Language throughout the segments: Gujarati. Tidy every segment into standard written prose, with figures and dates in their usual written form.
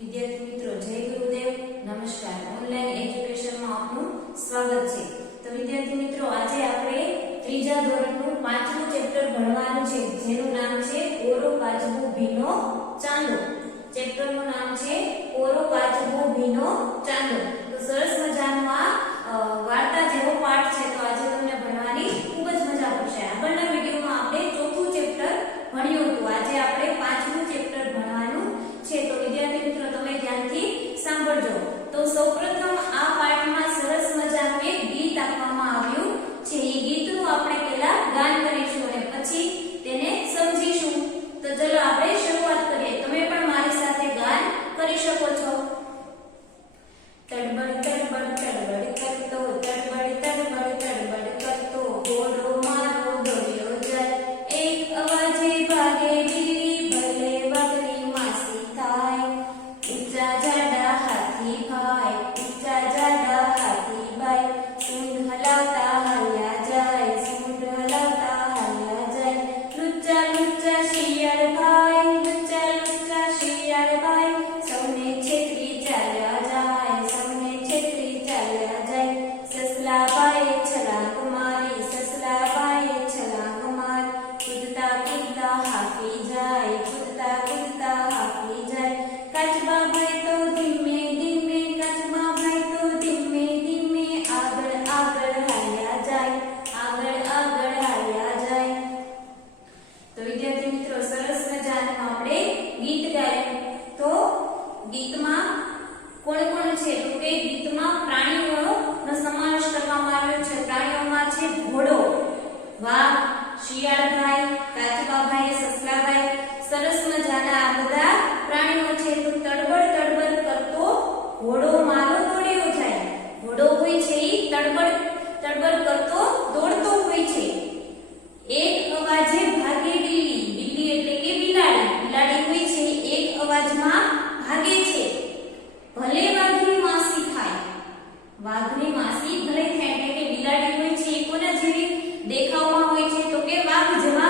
વિદ્યાર્થી મિત્રો જય ગુરુદેવ નમસ્કાર ઓનલાઈન એજ્યુકેશનમાં આપનું સ્વાગત છે। તો વિદ્યાર્થી મિત્રો આજે આપણે ત્રીજા ધોરણનું પાંચમું ચેપ્ટર ભણવાનું છે જેનું નામ છે કોરો કાચબો ભીનો ચાંદો। ચેપ્ટરનું નામ છે કોરો કાચબો ભીનો ચાંદો। તો સરસ મજાનો આ વાર્તા જેવો પાઠ છે। તો આજે તમને ભણવાની ખૂબ જ મજા પડશે। આગળના વિડિયોમાં આપણે ચોથું ચેપ્ટર ભણ્યું હતું, આજે આપણે પાંચમું ચેપ્ટર ભણવાનું છે। તો વિદ્યાર્થી મિત્રો તમે ધ્યાનથી સાંભળજો। તો સૌપ્રથમ આ પાઠમાં સરસ મજાનું એક ગીત આપવામાં આવ્યું છે। એ ગીતનું આપણે પહેલા ગાન કરીશું અને પછી તેને સમજીશું। તો ચલો આપણે શરૂઆત કરીએ। તમે પણ મારી સાથે ગાન કરી શકો છો। તડબડ તડબડ તડબડ કરતો તડબડ તડબડ તડબડ કરતો ઘોડો મારો દોડ્યો જાય, એક અવાજે ભાગે બિલ્લી ભલે વાગની માસી થાય, ઊંચા જાડા હાથી ભાઈ ઊંચા જાડા હાથી ભાઈ, સૂંઢ હલાવતા હાલ્યા જાય સૂંઢ હલાવતા હાલ્યા જાય, લુચ્ચા લુચ્ચા શિયાળ ભાઈ લુચ્ચા લુચ્ચા શિયાળ ભાઈ, સૌને છેતરી ચાલ્યા જાય સૌને છેતરી ચાલ્યા જાય, સસલા ભાઈએ છલાંગ મારી સસલા ભાઈએ છલાંગ મારી, કૂદતા કૂદતા હાંફી જાય કૂદતા કૂદતા હાંફી જાય, કાચબા ભાઈ તો ધીમે ધીમે કાચબા ભાઈ તો ધીમે ધીમે આગળ આગળ હાલ્યા જાય આગળ આગળ હાલ્યા જાય। તો વિદ્યાર્થી મિત્રો સરસ મજાનું આપણે ગીત ગાયું। તો ગીતમાં કોણ કોણ છે? તો કે ગીતમાં પ્રાણીઓનો સમાવેશ કરવામાં આવ્યો છે। પ્રાણીઓમાં છે ઘોડો, વાઘ, શિયાળભાઈ, કાચબાભાઈ, સસલાભાઈ। સરસ મજાના આ બધા પ્રાણીઓ છે। તો તડબડ તડબડ કરતો ઘોડો મારો દોડ્યો જાય, ઘોડો હોય છે એ તડબડ તડબડ કરતો દોડતો હોય છે, એક અવાજે ભાગે બિલ્લી, બિલ્લી એટલે કે બિલાડી, બિલાડી હોય છે એક અવાજમાં ભાગે છે, ભલે વાઘની માસી થાય, વાઘની માસી ભલે થાય એટલે કે બિલાડી હોય છે એ કોના જેવી દેખાવમાં હોય છે? તો કે વાઘ જેવા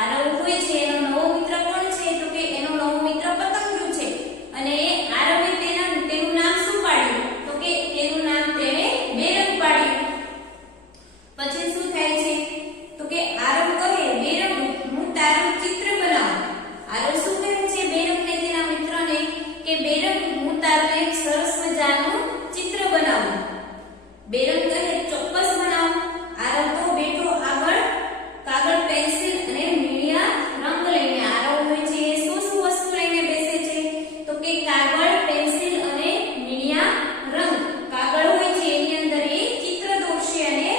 આરવ હોય છે એનો નવો મિત્ર કોણ છે તો કે એનો નવો મિત્ર પતંગિયું છે અને એ આરવે તેનું નામ શું પાડ્યું તો કે તેનું નામ તેણે બેરંગ પાડ્યું. પછી શું થાય છે તો કે આરવ કહે બેરંગ હું તારું ચિત્ર બનાવું. આરવ શું કહે છે બેરંગને તેના મિત્રને કે બેરંગ હું તારું એક સરસ મજાનું ચિત્ર બનાવું. બેરંગ કહે ચોક્કસ બનાવ. આરવ તો બેઠો આગળ કાગળ પેન્સિલ અને મીડિયા રંગ લઈને. આરવ હોય છે એ શું વસ્તુ લઈને બેસે છે તો કે કાગળ પેન્સિલ અને મીડિયા રંગ. કાગળ હોય છે એની અંદર એ ચિત્ર દોરશે અને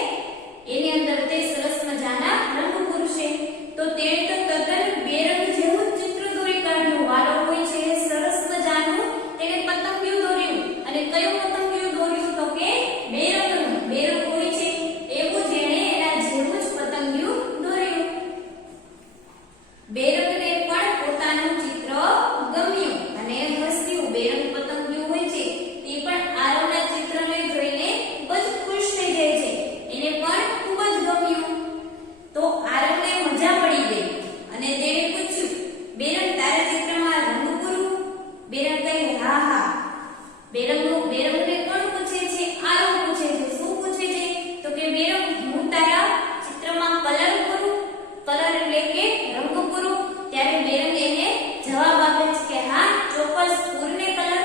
એની અંદર તે સરસ મજાના રંગ પૂરશે. તો તેણે તો તદ્દન બેરંગ જેવું જ ચિત્ર દોરી કાઢ્યું. વારો હોય છે એ સરસ મજાનું તેણે પતંગિયું દોર્યું. અને કયું પતંગિયું દોર્યું તો કે બેરંગનું. બેરંગ હોય છે એવું જ એણે એના જેવું જ પતંગિયું દોર્યું. બેરંગને પણ પોતાનું ચિત્ર ગમ્યું અને હસ્યું. બેરંગ પતંગિયું હોય છે તે પણ આરવના ચિત્રને જોઈને ખૂબ જ ખુશ થઈ જાય છે. એને પણ ખૂબ જ ગમ્યું. તો આરવને મજા પડી ગઈ અને તેણે પૂછ્યું બેરંગ તારા ચિત્રમાં રંગ પૂરું. બેરંગ કહે હા હા. બેરંગને કોણ પૂછે છે આરવ પૂછે છે. શું પૂછે છે તો કે બેરંગ હું તારા ચિત્રમાં કલર પૂરું. કલર એટલે કે રંગ પૂરું. ત્યારે બેરંગ એને જવાબ આપે છે કે હા ચોક્કસ પૂરને કલર.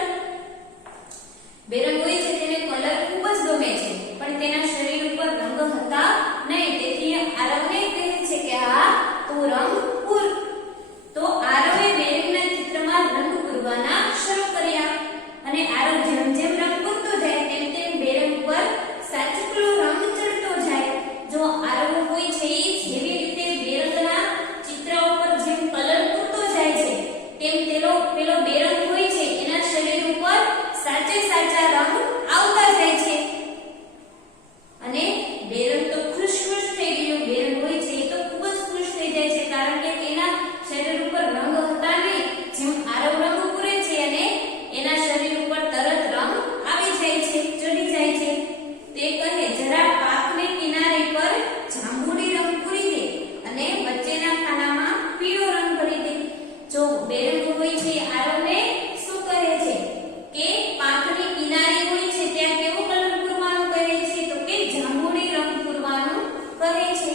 બેરંગ હોય છે તેને કલર ખૂબ જ ગમે છે પણ તેના શરીર ઉપર રંગ હતા નહીં. તેથી આરવને કહે છે કે હા તું રંગ પૂર. તો આરવે બેરંગના ચિત્રમાં રંગ પૂરવાના શરૂ કર્યા અને આરવ જેમ જેમ રંગ પૂરતો જાય તેમ તેમ બેરંગ પર સાચકલો રંગ ચડતો જાય. જો આરવ હોય છે એ જેવી રીતે બેરંગના ચિત્ર ઉપર જેમ કલર પૂરતો જાય છે તેમ પેલો બેરંગ હોય છે એના શરીર ઉપર સાચા રંગ આવતા જાય છે. અને બેરંગ તો ખુશ થઈ ગયો. બેરંગ હોય છે એ તો ખૂબ જ ખુશ થઈ જાય છે કારણ કે તેના શરીર ઉપર રંગ હતા નહીં. જેમ આરવ રંગ પૂરે છે અને એના શરીર ઉપર તરત રંગ આવી જાય છે, ચડી જાય છે. તે કહે જરા પાકને કિનારે પર જાંબુડી રંગ પૂરી દે અને વચ્ચેના ખાનામાં પીળો રંગ ભરી દે. જો બેરંગ હોય છે આરવને શું કહે છે કે પાંખની કિનારે હોય છે ત્યાં કેવો કલર પૂરવાનું કહે છે તો કે જાંબુડી રંગ પૂરવાનું કહે છે.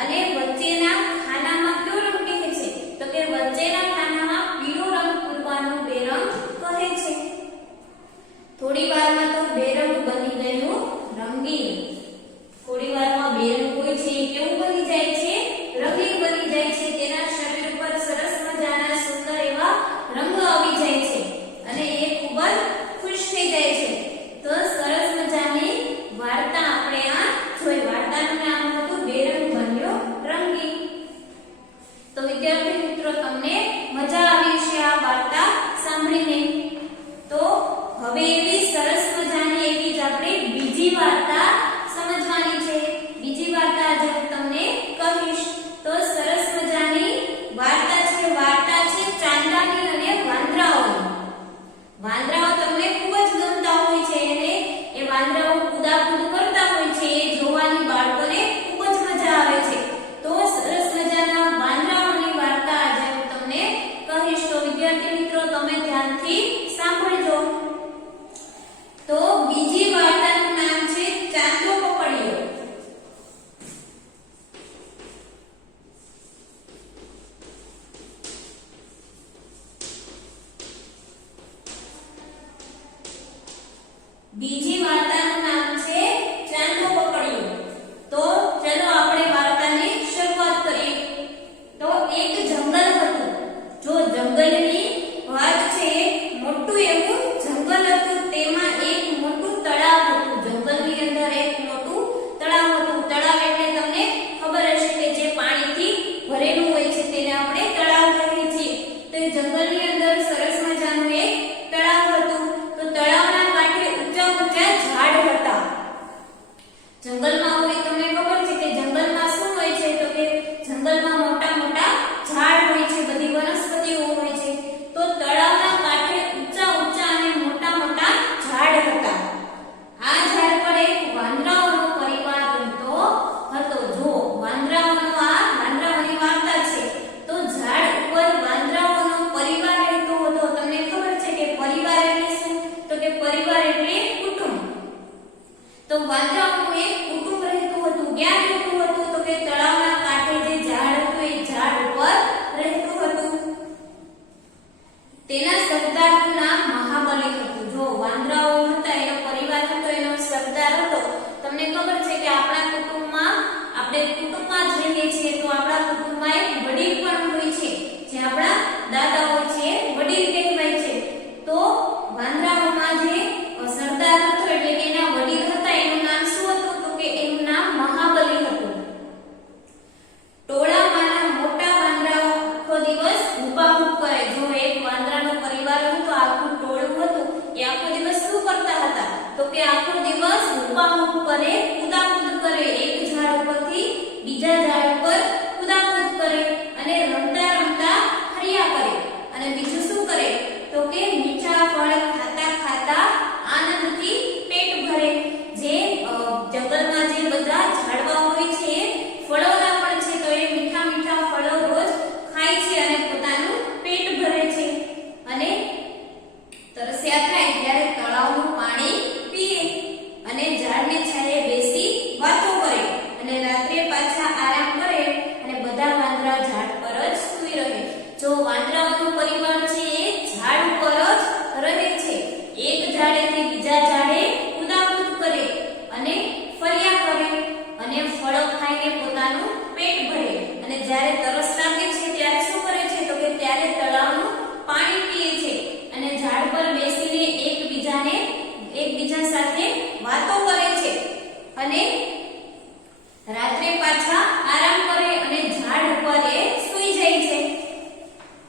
અને વચ્ચેના ખાનામાં કયો રંગ કહે છે તો કે વચ્ચેના ખાનામાં પીળો રંગ પૂરવાનું બેરંગ કહે છે. થોડી વારમાં તો બેરંગ બની ગયું રંગીન. થોડી વારમાં બેરંગ હોય છે કેવું બની જાય છે રંગીન બની જાય છે. તેના શરીર ઉપર સરસ મજાના સુંદર એવા રંગ આવી જાય છે અને એ ખૂબ જ ખુશ થઈ જાય છે. તો સરસ મજાની વાર્તા આપણે આ જોઈ. વાર્તાનું નામ હતું બેરંગ બન્યો રંગીન. તો વિદ્યાર્થી મિત્રો તમને મજા આવી છે આ વાર્તા સાંભળીને. તો હવે એવી સરસ મજાની એવી જ આપણે બીજી વાર્તા સમજવાની છે. બીજી વાર્તા આજે હું તમને કહીશ. તો સરસ મજાની વાર્તા છે. વાર્તા છે ચાંદાની અને વાંદરાઓની. વાંદરાઓ તમને ખૂબ જ ગમતા હોય છે અને એ વાંદરાઓ કૂદાકૂદ કરતા હોય છે. એ જોવાની બાળકોને ખૂબ જ મજા આવે છે. તો સરસ મજાના વાંદરાઓની વાર્તા આજે હું તમને કહીશ.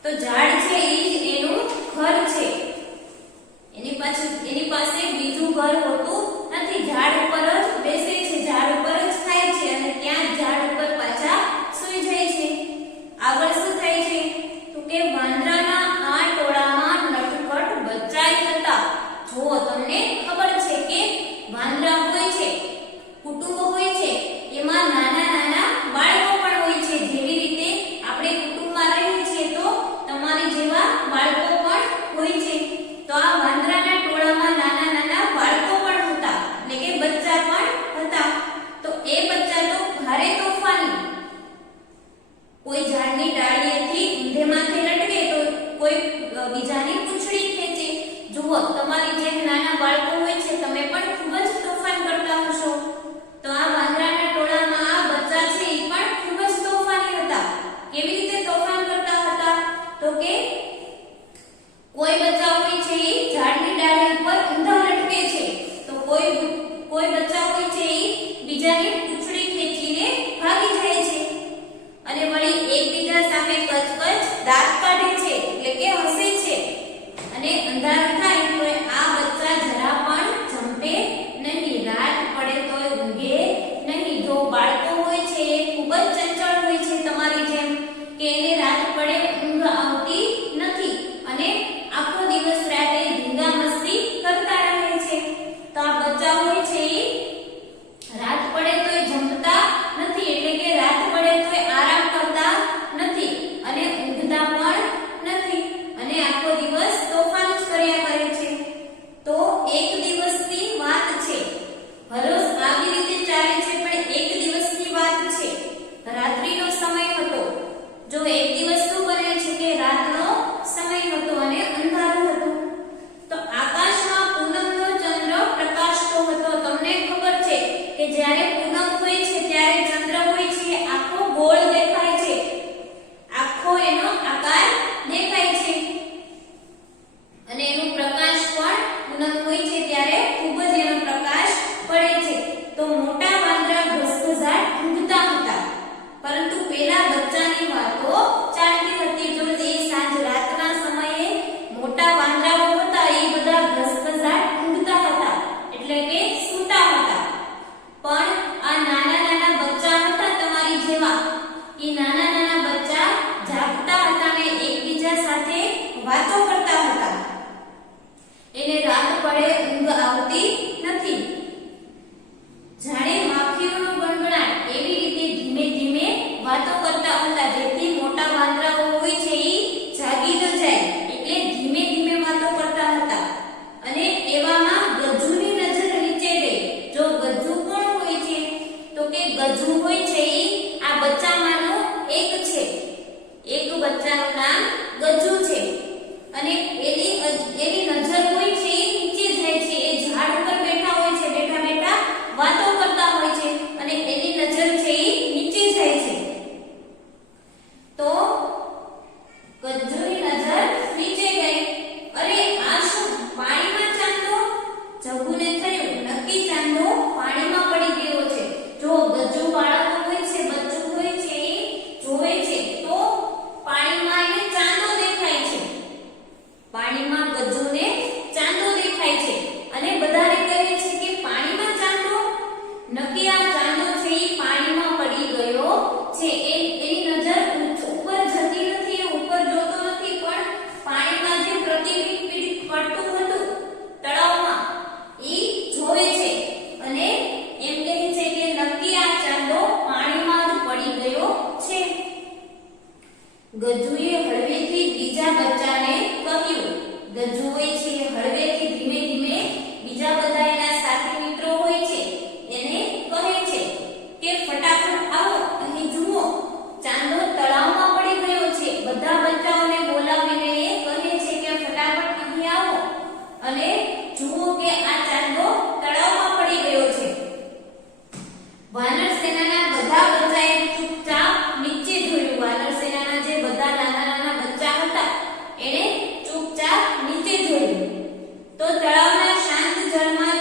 તો ઝાડ છે એ એનું ઘર છે, એની પાસે બીજું ઘર હોતું નથી, ઝાડ ઉપર જ બેસે છે, ઝાડ ઉપર જ ખાય છે અને ત્યાં ઝાડ ઉપર પાછા સૂઈ જાય છે. આગળ શું થાય છે તો કે વાંદરાના આ ટોળામાં નટખટ બચ્ચાય હતા. જો તમને ખબર છે કે વાંદરા હોય છે, કુટુંબ હોય છે, એમાં નાના નાના બાળકો પણ હોય છે. જેવી રીતે આપણે કુટુંબમાં રહીએ છીએ તો તમારી જેવા બાળકો પણ હોય છે. તો આ વાંદરાના ટોળામાં નાના નાના બાળકો પણ હતા, એટલે કે બચ્ચા પણ હતા. તો એ બચ્ચા તો ભારે તોફાની, કોઈ ઝાડની ડાળીએથી ઊંધે માથે લટકે તો કોઈ બીજાની પૂંછડી ખેંચે. જુઓ, તમારી જેમ નાના બાળકો હોય છે, તમે પણ ખૂબ જ તોફાન કરતા હશો. તો આ વાંદરાના ટોળામાં આ બચ્ચા છે એ પણ ખૂબ જ તોફાની હતા. કેવી રીતે તોફાન કરતા હતા તો કે કોઈ બચ્ચા હોય છે એ ઝાડની ડાળી ઉપર ઊંધા લટકે છે, તો કોઈ બચ્ચા હોય છે એ બીજાની પૂંછડી ખેંચીને ભાગી જાય છે અને વળી એકબીજા સામે કચકચ દાંત કાઢે છે, એટલે કે હસે છે. અને અંધારું થાય તો આ બચ્ચા જરા પણ જંપે નહીં, રાત પડે તોય ઊંઘે નહીં. જો બાળકો હોય છે એ ખૂબ જ ચંચળ હોય છે, તમારી જેમ કે એને રાત પડે ઊંઘ આવતી નથી અને આખો દિવસ રાતે ધીંગા મસ્તી કરતા રહે છે. તો આ બચ્ચા હોય છે એ રાત પડે તોય જંપતા નથી, એટલે કે રાત પડે તોય આરામ કરતા નથી અને ઊંઘતા પણ નથી અને આખો દિવસ તોફાન જ કર્યા કરે છે. તો એક દિવસની વાત છે, હરોજ આવી રીતે ચાલે છે, પણ એક દિવસની વાત છે. રાત્રિનો સમય હતો. જો એક દિવસ શું બને છે કે રાતનો સમય હતો અને અંધારું હતું. તો આકાશમાં પૂનમનો ચંદ્ર પ્રકાશતો હતો. તમને ખબર છે કે જ્યારે પૂનમ હોય છે ત્યારે ચંદ્ર હોય છે આખો ગોળ દેખાય છે, આખો એનો આકાર દેખાય છે અને એનો પ્રકાશ પણ પૂનમ હોય છે ત્યારે ખૂબ જ એનો પ્રકાશ પડે છે. તો મોટા વાંદરા ઘસઘસાટ ઊંઘતા હતા, પરંતુ પેલા બચ્ચાની વાતો ચાલતી હતી. જો એ સાંજ રાતના સમયે મોટા વાંદરાઓ હતા એ બધા ઘસઘસાટ ઊંઘતા હતા, એટલે કે સૂતા હતા. પણ આ નાના નાના બચ્ચા હતા તમારી જેવા, એ નાના નાના બચ્ચા જાગતા હતા અને એકબીજા સાથે વાતો કરતા હતા. એને રાત પડે ઊંઘ આવતી નથી. જાણે માખીઓનો ગણગણાટ એવી રીતે ધીમે ધીમે વાતો કરતા હતા, જેથી મોટા વાંદરાઓ હોય છે એ જાગી ન જાય, એટલે ધીમે ધીમે વાતો કરતા હતા. અને એવામાં ગજ્જુની નજર નીચે ગઈ. જો ગજ્જુ કોણ હોય છે તો કે ગજ્જુ હોય છે એ આ બચ્ચામાંનો એક છે. એક બચ્ચાનું નામ ગજ્જુ છે અને એની નજર હોય છે એ નીચે જાય છે. એ ઝાડ ઉપર બેઠા હોય છે, બેઠા બેઠા વાતો કરતા હોય છે અને એની નજર છે એ નીચે જાય છે. તો ગજ્જુની નજર નીચે ગઈ. અરે આ શું, પાણીમાં ચાંદો? જગ્ગુને થયું નક્કી ચાંદો પાણીમાં પડી ગયો છે. જો ગજ્જુ બાળકો હોય છે, બચ્ચું હોય છે એ જોવે છે તો પાણીમાં એને ચાંદો દેખાય છે. પાણીમાં ગજ્જુને ચાંદો દેખાય છે અને બધાને કહે છે કે પાણીમાં ચાંદો? નક્કી આ ચાંદો છે એ પાણીમાં પડી ગયો છે. એની નજર ઉપર જતી નથી, ઉપર જોતો નથી, પણ પાણીમાં જે પ્રતિબિંબ પડતું હતું તળાવમાં એ જોવે છે અને એમ કહે છે કે નક્કી આ ચાંદો પાણીમાં જ પડી ગયો છે. ગજ્જુએ હળવેથી બીજા બચ્ચાને કહ્યું. ગજ્જુ હોય છે હળવેથી ધીમે ધીમે બીજા બધા એના સાથી મિત્રો હોય છે એને કહે છે કે ફટાફટ આવો, અહીં જુઓ ચાંદો તળાવમાં પડી ગયો છે. બધા બચ્ચાઓને બોલાવીને એ કહે છે કે ફટાફટ અહીં આવો અને જુઓ કે આ ચાંદો તળાવમાં પડી ગયો છે. વાનર સેનાના બધા બચ્ચાએ ચૂપચાપ નીચે જોયું. વાનર સેનાના જે બધા નાના નાના બચ્ચા હતા એને ચૂપચાપ નીચે જોયું. તો તળાવના શાંત જળમાં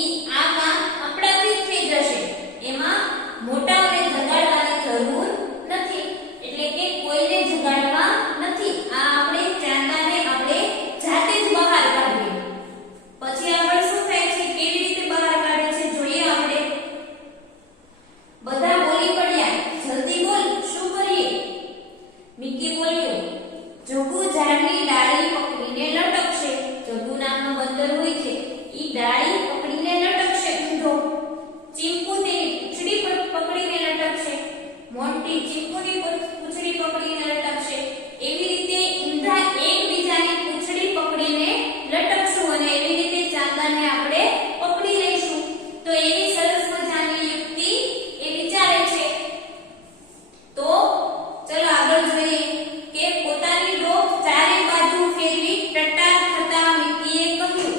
ઈ આ કામ આપણાથી જ થઈ જશે. એમાં મોટાઓને જગાડવાની જરૂર નથી, એટલે કે કોઈને જગાડવા નથી. આ આપણે ચાંદાને આપણે જાતે જ બહાર કાઢીએ. પછી આગળ શું થાય છે, કેવી રીતે બહાર કાઢે છે જોઈએ આપણે. બધા બોલી પડ્યા, જલ્દી બોલ, શું કરીએ? મિકી બોલ્યો, જગ્ગુ ઝાડની ડાળી પકડીને લટકશે. જગ્ગુ નામનો બંદર હોય છે, ઈ ડાળી પકડીને લટકશે ઊંધો. ચીંપુ તેની પૂંછડી પર પકડીને લટકશે. મોન્ટી ચીંપુની પૂંછડી પકડીને લટકશે. એવી રીતે ઊંધા એકબીજાની પૂંછડી પકડીને લટકશું અને એવી રીતે ચાંદાને આપણે પકડી લઈશું. તો એવી સરસ મજાની યુક્તિ એ વિચારે છે. તો ચલો આગળ જોઈએ કે પોતાની ડોક ચારે બાજુ ફેરવી ટટ્ટાર થતા મિકીએ કહ્યું,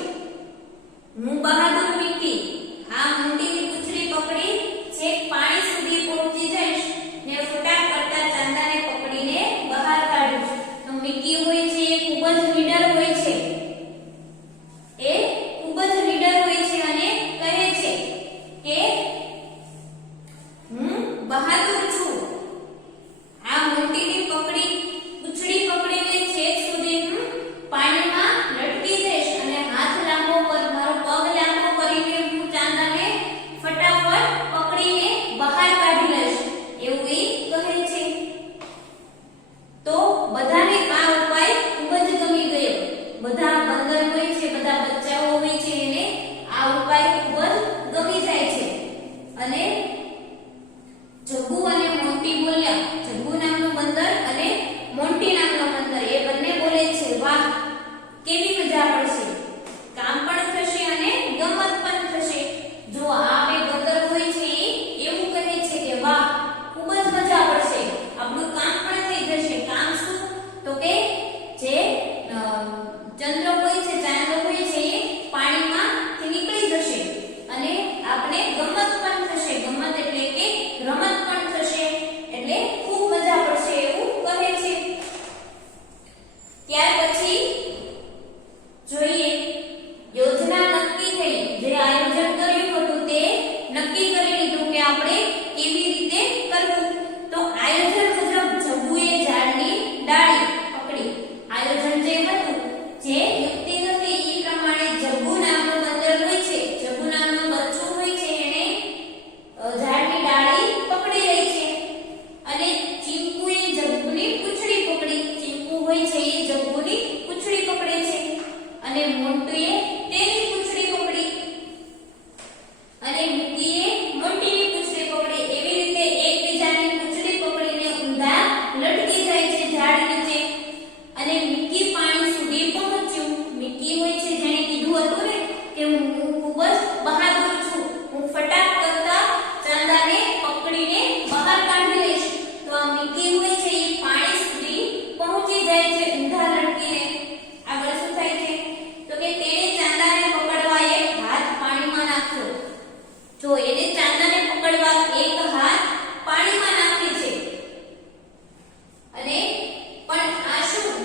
હું બહાદુર મિકી આ મુંડીની પૂંછડી પકડી છેક પાણી સુધી પહોંચી જઈશ ને ફટાક કરતા ચાંદાને પકડીને બહાર કાઢીશ. તો મિકી હોય છે એ ખૂબ જ નીડર હોય છે. એ ખૂબ જ નીડર હોય છે અને કહે છે કે હું બહાદુર છું. આ મુંડીની પૂંછડી પકડીને છેક સુધી હું પાણીમાં લટકી જઈશ અને હાથ લાંબો કર મારો પગ લાંબો કરીને હું ચાંદાને ફટાફટ પકડીને બહાર કાઢી લઈશ, એવું એ કહે છે. તો બધાને આ ઉપાય ખૂબ જ ગમી ગયો. બધા બંદર હોય છે, બધા બચ્ચાઓ હોય છે, એને આ ઉપાય ખૂબ જ ગમી જાય છે. અને જગ્ગુ અને મોન્ટી બોલ્યા, જગ્ગુ નામનો બંદર અને મોન્ટી નામનો બંદર એ બંને બોલે છે, વાહ કેવી મજા પડશે, કામ પણ થશે અને ગમત પણ થશે. જો આ બે બંદર હોય છે એ એવું કહે છે કે વાહ ખૂબ જ મજા પડશે, આપણું કામ પણ થઈ જશે. કામ શું? તો કે જે ચંદ્ર હોય છે, ચાંદો હોય છે એ પાણીમાંથી નીકળી જશે અને આપણે ગમત પણ થશે. ગમત એટલે કે રમત પણ થશે, એટલે ખૂબ મજા પડશે એવું કહે છે. ત્યાર પછી જોઈએ યોજના નક્કી થઈ. જે આયોજન કર્યું હતું તે નક્કી કરી લીધું કે આપણે કેવી રીતે કરવું. તો આયોજન મુજબ જગ્ગુએ ઝાડની ડાળી પકડી. આયોજન જે હતું, જે યુક્તિ હતી એ પ્રમાણે જગ્ગુ નામનો બંદર હોય છે, જગ્ગુ નામનો બચ્ચું હોય છે, એને ઝાડની ડાળી પકડી રહી છે અને ચીંપુએ જગ્ગુની પૂંછડી પકડી. ચીંપુ હોય છે એ જગ્ગુની પૂંછડી પકડે છે અને મોન્ટુએ તેની પૂંછડી પકડી અને મિકીએ મોન્ટીની પૂંછડી પકડી. એવી રીતે એકબીજાની પૂંછડી પકડીને ઊંધા લટકી જાય છે ઝાડ નીચે અને મિકી પાણી સુધી પહોંચ્યું. મિકી હોય છે જેણે કીધું હતું ને કે હું ખૂબ જ બહાદુર છું, હું ફટાક કરતા ચાંદાને પકડીને બહાર કાઢી લઈશ. તો આ મિકી હોય છે એ પાણી સુધી પહોંચી જાય છે ઊંધા લટકીને. આગળ શું થાય છે તો કે તેણે ચાંદાને પકડવા એક હાથ પાણીમાં નાખ્યો. જો એને ચાંદાને પકડવા એક હાથ પાણીમાં નાખે છે અને પણ આ શું,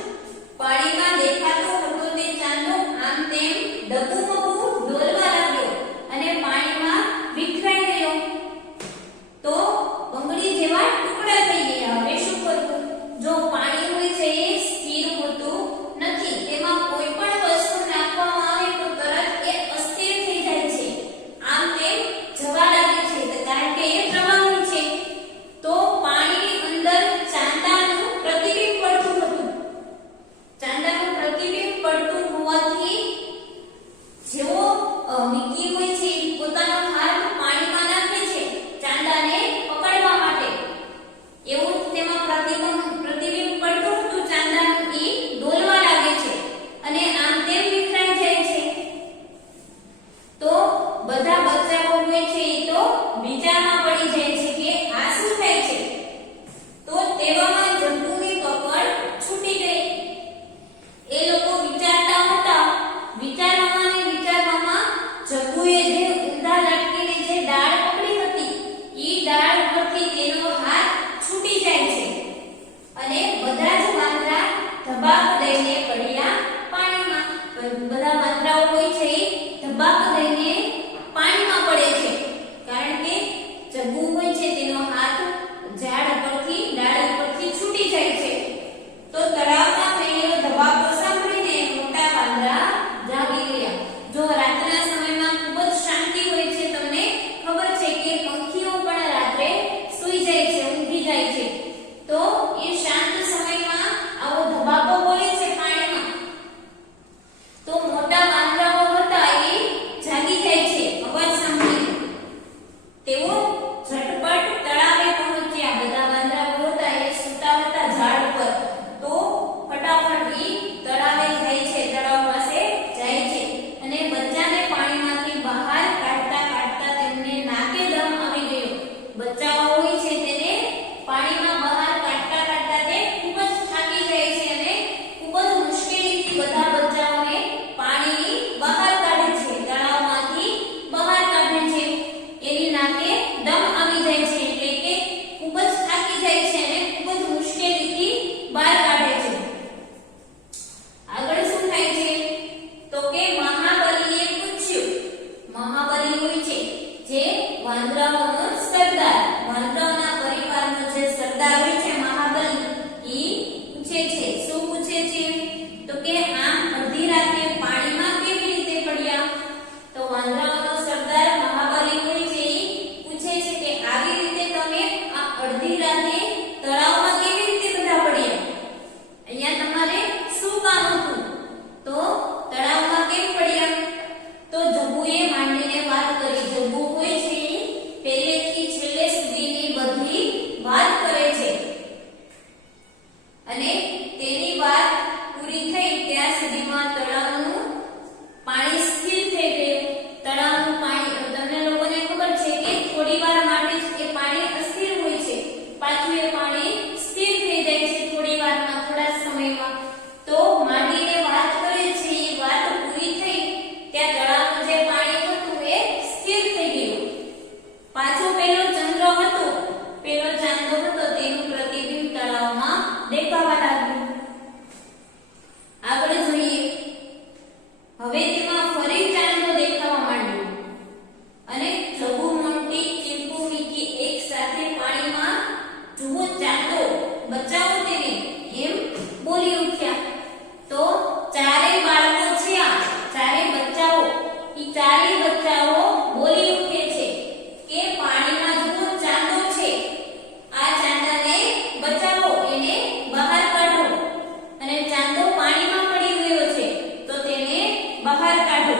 પાણીમાં દેખાતો હતો તે ચાંદો આમ તેમ ડગુમગુ ડોલવા લાગ્યો અને પાણીમાં વિખરાઈ ગયો. તો બંગડી જેવા ટુકડા થઈ ગયા. હવે શું કરવું? જો પાણી હોય છે એ સ્થિર હોતું નથી, તેમાં કોઈ પણ વસ્તુ નાખવામાં આવે તો તરત એ અસ્થિર થઈ જાય છે, આમ તેમ જવા લાગે છે, કારણ કે એ પ્રવાહી છે. તો પાણીની અંદર ચાંદાનું પ્રતિબિંબ પડતું હતું. ચાંદાનું પ્રતિબિંબ પડતું હોવાથી જેવો મિકી હોય છે પોતાનો હાથ પાણીમાં નાખે છે ચાંદાને પકડવા માટે, એવું તેમાં પ્રતિબિંબ પડતું હતું ચાંદાનું, ઈ ડોલવા લાગે છે અને આમ તેમ વિખરાઈ જાય છે. તો બધા બચ્ચાઓ હોય છે એ તો વિચારમાં પડી જાય છે કે આ શું થાય છે. તો તેવામાં જગ્ગુની પકડ છૂટી ગઈ. એ લોકો વિચારતા હતા, વિચારવામાં જગ્ગુએ જે ઊંધા લટકીને વાંદરાઓનો સરદાર, વાંદરાઓના પરિવારનો જે સરદાર હોય છે મહાબલી, ઈ પૂછે છે, શું પૂછે છે? તો કે આમ અડધી રાતે પાણીમાં કેવી રીતે પડ્યા? તો વાંદરાઓનો સરદાર મહાબલી હોય છે ઈ પૂછે છે કે આવી રીતે તમે આ અડધી રાતે તળાવમાં કેવી રીતે બધા પડ્યા? અહીંયા તમારે શું કામ હતું? તો તળાવમાં કેમ પડ્યા? તો જબ્બુએ માંડીને વાત કરી. જબ્બુ હોય છે ઈ પહેલેથી છેલ્લે સુધીની બધી વાત કરે છે અને તેની વાત પૂરી થઈ ત્યાં સુધીમાં તળાવનું પાણી સ્થિર થઈ ગયું. તળાવનું પાણી તમને લોકોને ખબર છે કે થોડી વાર માટે જ એ પાણી અસ્થિર હોય છે, પાછું એ પાણી સ્થિર થઈ જાય છે થોડી વારમાં, થોડા સમયમાં. તો માંડીને વાત કરે છે, એ વાત પૂરી થઈ ત્યાં તળાવનું જે પાણી હતું એ સ્થિર થઈ ગયું. પાછો પેલો ચંદ્ર હતો, પેલો ચાંદો હતો, તેનું પ્રતિબિંબ તળાવમાં દેખાવા લાગ્યું. આગળ જોઈએ. હવે તેમાં ફરી ચાંદો દેખાવા માંડ્યો અને જબ્બુ, મોન્ટી, ચીંપુ, મિકી એક સાથે પાણીમાં જુઓ ચાંદો, બચાવો તેને, એમ બોલી ઉઠ્યા. તો ચારે બાળકો છે, આ ચારે બચ્ચાઓ, ઈ ચારે બચ્ચાઓ બોલી ઉઠે છે કે પાણીમાં જુઓ ચાંદો છે, આ ચાંદાને બચાવો, એને બહાર કાઢો. અને ચાંદો પાણીમાં પડી ગયો છે તો તેને બહાર કાઢો.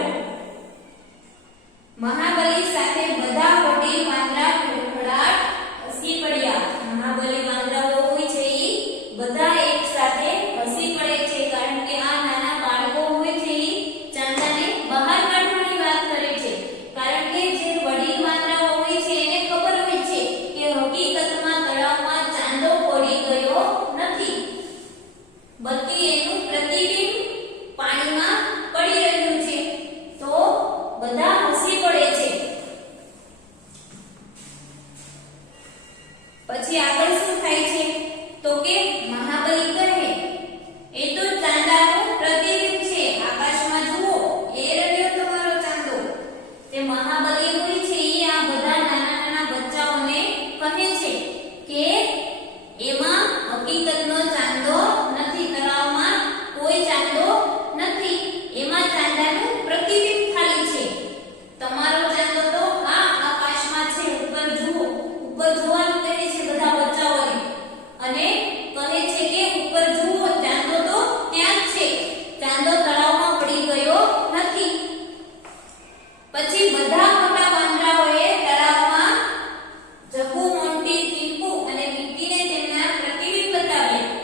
મહાબલી સાથે બધા વડીલ વાંદરા ખડખડાટ હસી પડ્યા. મહાબલી વાંદરાઓ હોય છે ઈ બધા એક સાથે હસી પડે છે, કારણ કે આ નાના બાળકો હોય છે ઈ ચાંદાને બહાર કાઢવાની વાત કરે છે. કારણ કે જે વડીલ વાંદરાઓ હોય છે એને ખબર હોય છે કે હકીકતમાં તળાવમાં ચાંદો પડી ગયો નથી, બલ્કે એનું પ્રતિબિંબ પાણીમાં પડી રહ્યું છે. તો બધા હસી પડે છે. પછી આગળ શું થાય છે? તો કે મહાબલી કહે, એ તો ચાંદાનું પ્રતિબિંબ છે, આકાશમાં જુઓ, એ રહ્યો તમારો ચાંદો. તે મહાબલી હોય છે એ આ બધા નાના નાના બચ્ચાઓને કહે છે કે એમાં હકીકતનો ચાંદો નથી, તળાવમાં કોઈ ચાંદો નથી, એમાં ચાંદાનું પ્રતિબિંબ ખાલી છે. તમારો ચાંદો તો આ આકાશમાં છે, ઉપર જુઓ. ઉપર જોવાનું કહે છે બધા બચ્ચાઓને અને કહે છે કે ઉપર જુઓ, ચાંદો તો ત્યાં જ છે, ચાંદો તળાવમાં પડી ગયો નથી. પછી બધા મોટા વાંદરાઓએ તળાવમાં જબ્બુ, મોન્ટી, ચીંપુ અને મિકીને તેમના પ્રતિબિંબ બતાવ્યા.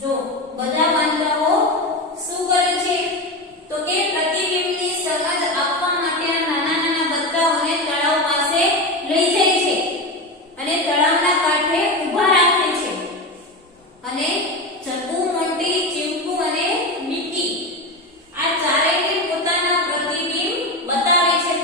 જો બધા વાંદરાઓ શું કરે છે? તો કે પ્રતિબિંબની સમજ આપવા માટે આ નાના નાના બચ્ચાઓને તળાવ પાસે લઈ જાય છે અને તળાવના કાંઠે ઊભા રાખે છે. અને જબ્બુ, મોન્ટી, ચીંપુ અને મિકી આ ચારેયને પોતાના પ્રતિબિંબ બતાવે છે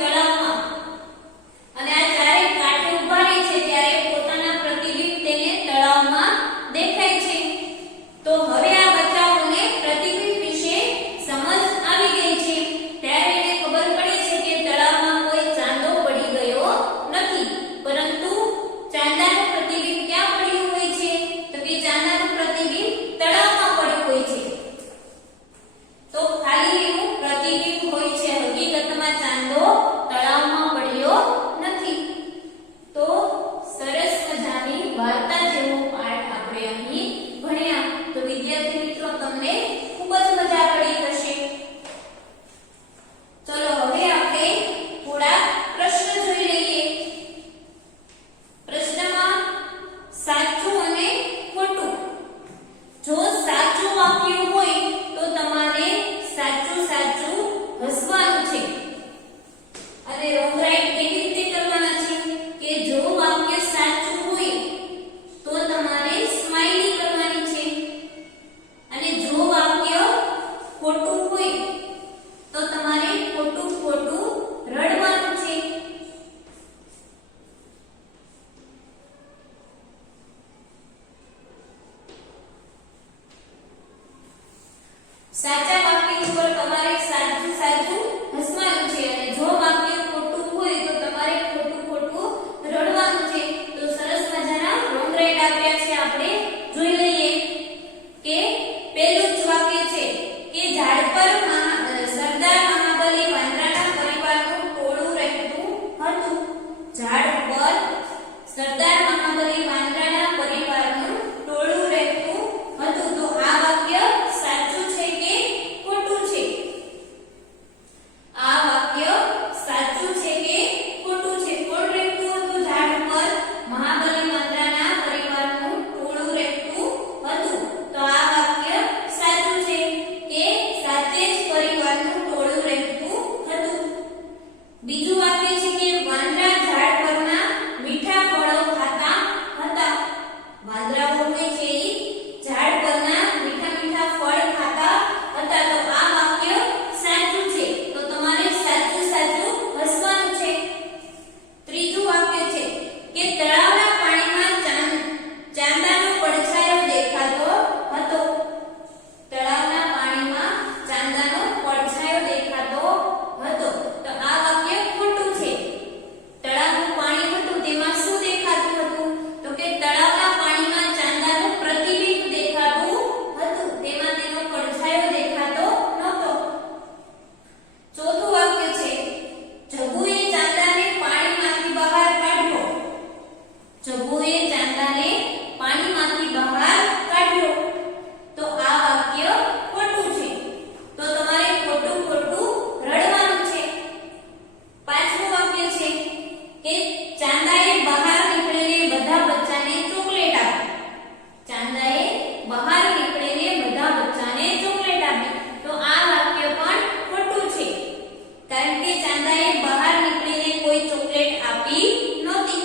કે ચાંદાએ બહાર નીકળીને કોઈ ચોકલેટ આપી નહોતી.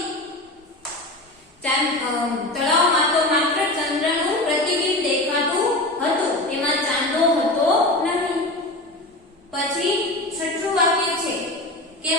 તળાવમાં તો માત્ર ચંદ્રનું પ્રતિબિંબ દેખાતું હતું, તેમાં ચાંદો હતો નહીં. પછી છઠ્ઠું વાક્ય છે કે